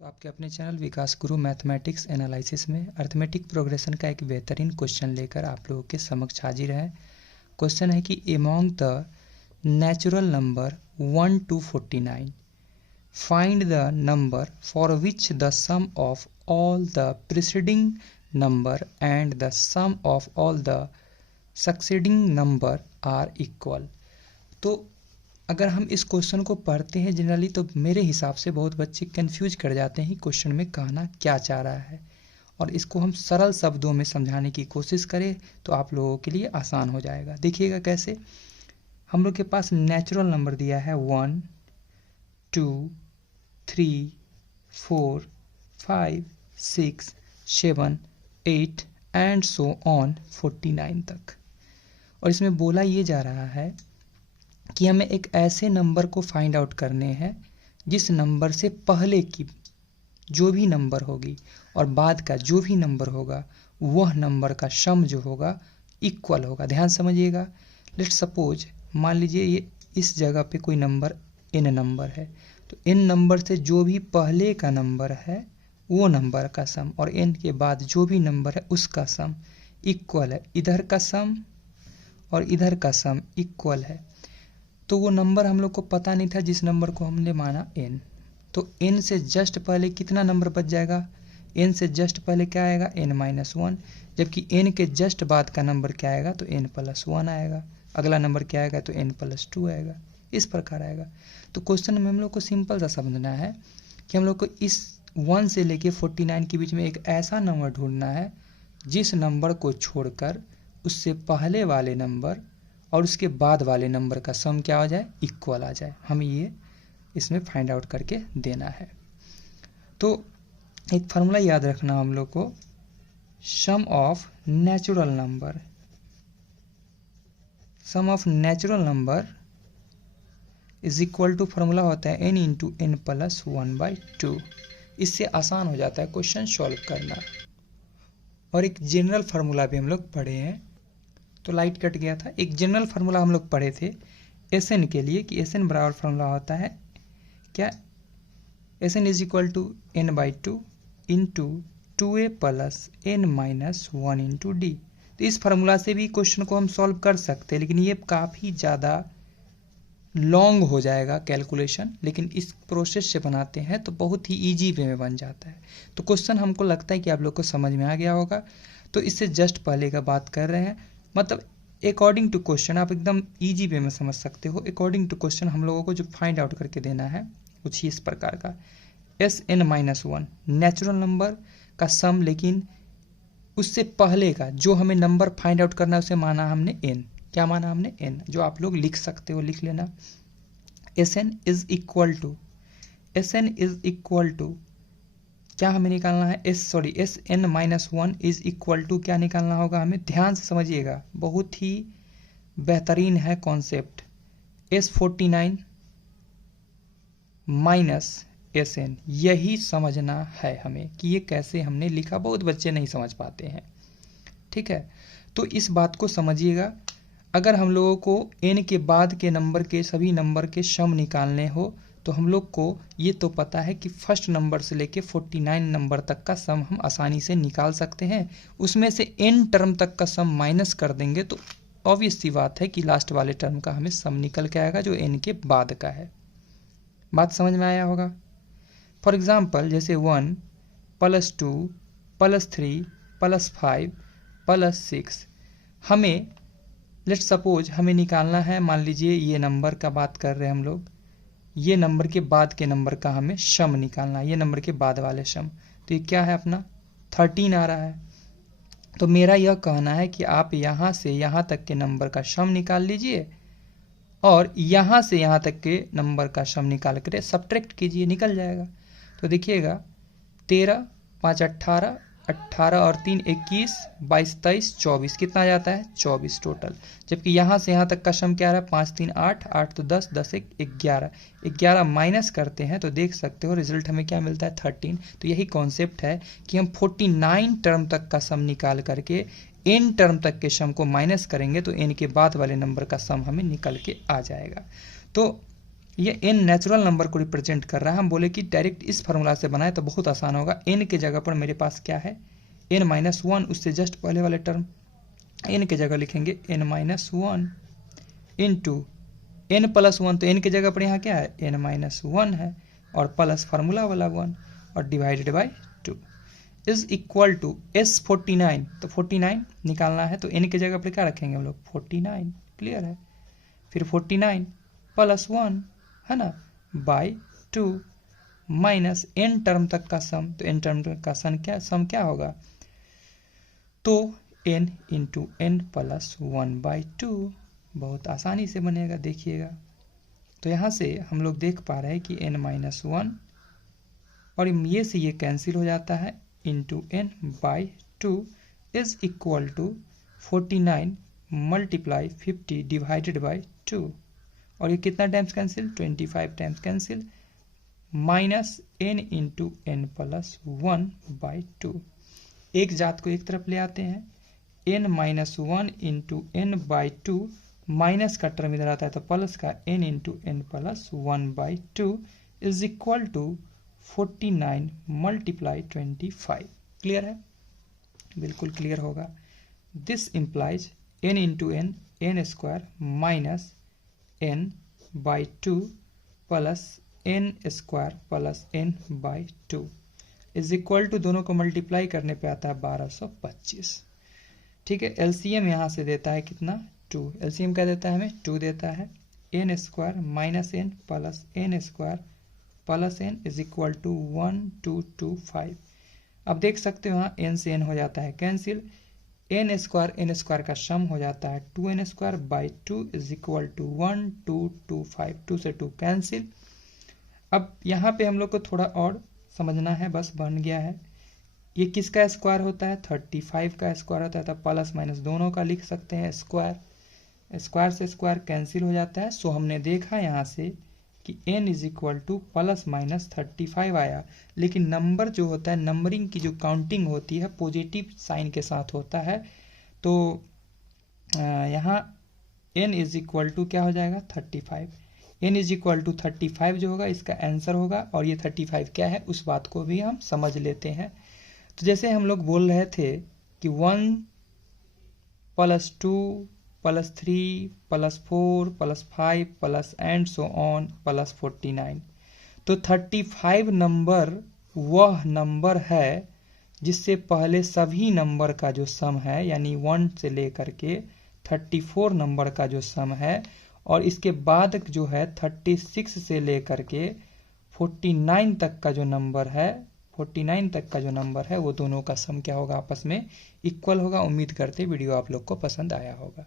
तो आपके अपने चैनल विकास गुरु मैथमेटिक्स एनालिसिस में अर्थमेटिक प्रोग्रेशन का एक बेहतरीन क्वेश्चन लेकर आप लोगों के समक्ष हाजिर है। क्वेश्चन है कि among the natural number 1 to 49 find the number for which the sum of all the preceding number and the sum of all the succeeding number are equal. तो अगर हम इस क्वेश्चन को पढ़ते हैं जनरली तो मेरे हिसाब से बहुत बच्चे कंफ्यूज कर जाते हैं क्वेश्चन में कहना क्या चाह रहा है, और इसको हम सरल शब्दों में समझाने की कोशिश करें तो आप लोगों के लिए आसान हो जाएगा। देखिएगा कैसे। हम लोग के पास नेचुरल नंबर दिया है 1 2 3 4 5 6 7 8 एंड सो ऑन 49 तक, और इसमें बोला ये जा रहा है कि हमें एक ऐसे नंबर को फाइंड आउट करने हैं जिस नंबर से पहले की जो भी नंबर होगी और बाद का जो भी नंबर होगा वह नंबर का सम जो होगा इक्वल होगा। ध्यान समझिएगा। लेट्स सपोज मान लीजिए ये इस जगह पे कोई नंबर n नंबर है, तो n नंबर से जो भी पहले का नंबर है वो नंबर का सम और n के बाद जो भी नंबर है उसका सम इक्वल है। इधर का सम और इधर का सम इक्वल है। तो वो नंबर हम लोग को पता नहीं था जिस नंबर को हमने माना n। तो n से जस्ट पहले कितना नंबर बच जाएगा? n से जस्ट पहले क्या आएगा? n-1, जबकि n के जस्ट बाद का नंबर क्या आएगा? तो n+1 आएगा। अगला नंबर क्या आएगा? तो n+2 आएगा। इस प्रकार आएगा। तो क्वेश्चन में हम लोग को सिंपल सा समझना है कि हम लोग को इस 1 से लेके 49 के बीच में एक ऐसा नंबर ढूंढना है जिस नंबर को छोड़कर उससे पहले वाले नंबर और उसके बाद वाले नंबर का सम क्या हो जाए? इक्वल आ जाए। हमें ये इसमें फाइंड आउट करके देना है। तो एक फार्मूला याद रखना हम लोग को, sum of natural number is equal to, formula होता है n इंटू n+1/2। इससे आसान हो जाता है क्वेश्चन सॉल्व करना। और एक जनरल फार्मूला भी हम लोग पढ़े हैं, तो लाइट कट गया था। एक जनरल फार्मूला हम लोग पढ़े थे Sn के लिए कि Sn बराबर फार्मूला होता है क्या? Sn is equal to n/2 into 2a plus n-1 into d. तो इस फार्मूला से भी क्वेश्चन को हम सॉल्व कर सकते हैं, लेकिन ये काफ़ी ज़्यादा लॉन्ग हो जाएगा कैलकुलेशन। लेकिन इस प्रोसेस से बनाते हैं तो बहुत ही ईजी वे में बन जाता है। तो क्वेश्चन हमको लगता है कि आप लोग को समझ में आ गया होगा। तो इससे जस्ट पहले का बात कर रहे हैं, मतलब अकॉर्डिंग टू क्वेश्चन आप एकदम इजी वे में समझ सकते हो। अकॉर्डिंग टू क्वेश्चन हम लोगों को जो फाइंड आउट करके देना है कुछ ही इस प्रकार का, Sn-1 नेचुरल नंबर का सम, लेकिन उससे पहले का जो हमें नंबर फाइंड आउट करना है उसे माना हमने n। क्या माना हमने? n, जो आप लोग लिख सकते हो, लिख लेना। Sn इज इक्वल टू क्या हमें निकालना है? Sn-1 इज इक्वल टू क्या निकालना होगा हमें? ध्यान से समझिएगा, बहुत ही बेहतरीन है कॉन्सेप्ट। S49 माइनस Sn, यही समझना है हमें कि ये कैसे हमने लिखा। बहुत बच्चे नहीं समझ पाते हैं, ठीक है। तो इस बात को समझिएगा। अगर हम लोगों को n के बाद के नंबर के सभी नंबर के सम निकालने हो तो हम लोग को ये तो पता है कि फर्स्ट नंबर से लेके 49 नंबर तक का सम हम आसानी से निकाल सकते हैं। उसमें से n टर्म तक का सम माइनस कर देंगे तो ऑब्वियस सी बात है कि लास्ट वाले टर्म का हमें सम निकल के आएगा जो n के बाद का है। बात समझ में आया होगा। फॉर एग्जाम्पल जैसे 1 + 2 + 3 + 5 + 6, हमें लेट्स सपोज हमें निकालना है, मान लीजिए ये नंबर का बात कर रहे हैं हम लोग, ये नंबर के बाद के नंबर का हमें सम निकालना है, ये नंबर के बाद वाले सम। तो ये क्या है अपना? 13 आ रहा है। तो मेरा यह कहना है कि आप यहाँ से यहाँ तक के नंबर का सम निकाल लीजिए और यहाँ से यहाँ तक के नंबर का सम निकाल कर सब्ट्रैक्ट कीजिए, निकल जाएगा। तो देखिएगा 13 5 18 18 और 3 21 22 23 24, कितना आ जाता है? 24 टोटल। जबकि यहाँ से यहाँ तक का सम क्या आ रहा है? 5 3 8 8 तो 10 10 1 11 11 माइनस करते हैं तो देख सकते हो रिजल्ट हमें क्या मिलता है? 13। तो यही कॉन्सेप्ट है कि हम 49 टर्म तक का सम निकाल करके n टर्म तक के सम को माइनस करेंगे तो n के बाद वाले नंबर का सम हमें निकल के आ जाएगा। तो ये n नेचुरल नंबर को रिप्रेजेंट कर रहा है। हम बोले कि डायरेक्ट इस फार्मूला से बनाए तो बहुत आसान होगा। n के जगह पर मेरे पास क्या है, n-1, उससे जस्ट पहले वाले टर्म n के जगह लिखेंगे n-1 इंटू n+1, तो n के जगह पर यहाँ क्या है, n-1 है, और प्लस फार्मूला वाला 1 और divided by 2 is equal to S49, तो 49 निकालना है तो n के जगह पर क्या रखेंगे हम लोग, 49। क्लियर है। फिर 49 + 1 है ना, बाई 2 माइनस n टर्म तक का सम, तो n टर्म तक का सम क्या होगा, तो n इंटू n+1/2। बहुत आसानी से बनेगा, देखिएगा। तो यहाँ से हम लोग देख पा रहे हैं कि n-1 और ये से ये कैंसिल हो जाता है, into n/2 is equal to 49 × 50 divided by 2, और ये कितना times cancel, 25 times cancel, minus n into n+1/2। एक जात को एक तरफ ले आते हैं, n-1 इंटू n/2, माइनस का टर्म इधर आता है तो प्लस का n into n+1/2 is equal to 49 × 25। Clear है, बिल्कुल क्लियर होगा। This implies n into n² minus n/2 plus n² plus n/2 is equal to, दोनों को मल्टीप्लाई करने पे आता है 1225। ठीक है। एलसीएम यहाँ से देता है कितना, 2। एलसीएम क्या देता है हमें, 2 देता है। n² minus n plus n² plus n is equal to 1225। अब देख सकते हो यहाँ n से n हो जाता है कैंसिल, n² का सम हो जाता है 2n²/2 इज इक्वल टू 1225। 2 से 2 कैंसिल। अब यहाँ पे हम लोग को थोड़ा और समझना है, बस बन गया है। ये किसका स्क्वायर होता है, 35 का स्क्वायर होता है, तब प्लस माइनस दोनों का लिख सकते हैं स्क्वायर। स्क्वायर से स्क्वायर कैंसिल हो जाता है। सो हमने देखा यहाँ से कि n इज इक्वल टू +-35 आया, लेकिन नंबर जो होता है, नंबरिंग की जो काउंटिंग होती है पॉजिटिव साइन के साथ होता है। तो यहाँ n इज इक्वल टू क्या हो जाएगा, 35। n इज इक्वल टू 35 जो होगा इसका आंसर होगा, और ये 35 क्या है उस बात को भी हम समझ लेते हैं। तो जैसे हम लोग बोल रहे थे कि 1 + 2 + 3 + 4 + 5 प्लस एंड सो ऑन + 49, तो 35 नंबर वह नंबर है जिससे पहले सभी नंबर का जो सम है, यानी 1 से लेकर के 34 नंबर का जो सम है, और इसके बाद जो है 36 से लेकर के 49 तक का जो नंबर है, 49 तक का जो नंबर है वो दोनों का सम क्या होगा, आपस में इक्वल होगा। उम्मीद करते वीडियो आप लोग को पसंद आया होगा।